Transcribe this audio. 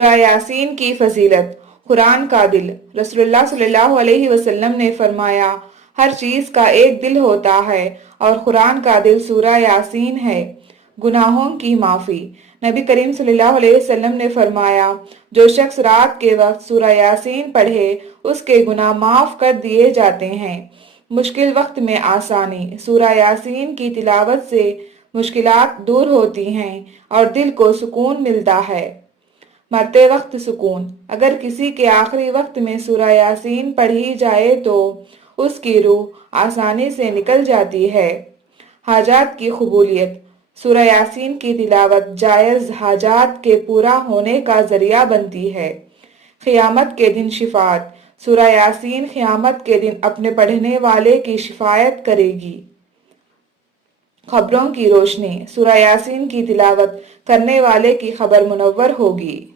सूरा यासीन की फजीलत। कुरान का दिल। रसूलुल्लाह सल्लल्लाहु अलैहि वसल्लम ने फरमाया, हर चीज का एक दिल होता है और कुरान का दिल सूरा यासीन है। गुनाहों की माफी। नबी करीम सल्लल्लाहु अलैहि वसल्लम ने फरमाया, जो शख्स रात के वक्त सूरा यासीन पढ़े उसके गुनाह माफ कर दिए जाते हैं। मुश्किल वक्त में आसानी। सूरा यासीन की तिलावत से मुश्किलात दूर होती हैं और दिल को सुकून मिलता है। मरते वक्त सुकून। अगर किसी के आखिरी वक्त में सूरा यासीन पढ़ी जाए तो उसकी रूह आसानी से निकल जाती है। हाजात की कबूलियत। सूरा यासीन की तिलावत जायज़ हाजात के पूरा होने का जरिया बनती है। क़यामत के दिन शिफात। सूरा यासीन क़यामत के दिन अपने पढ़ने वाले की शिफायत करेगी। खबरों की रोशनी। सूरा यासीन की तिलावत करने वाले की खबर मुनव्वर होगी।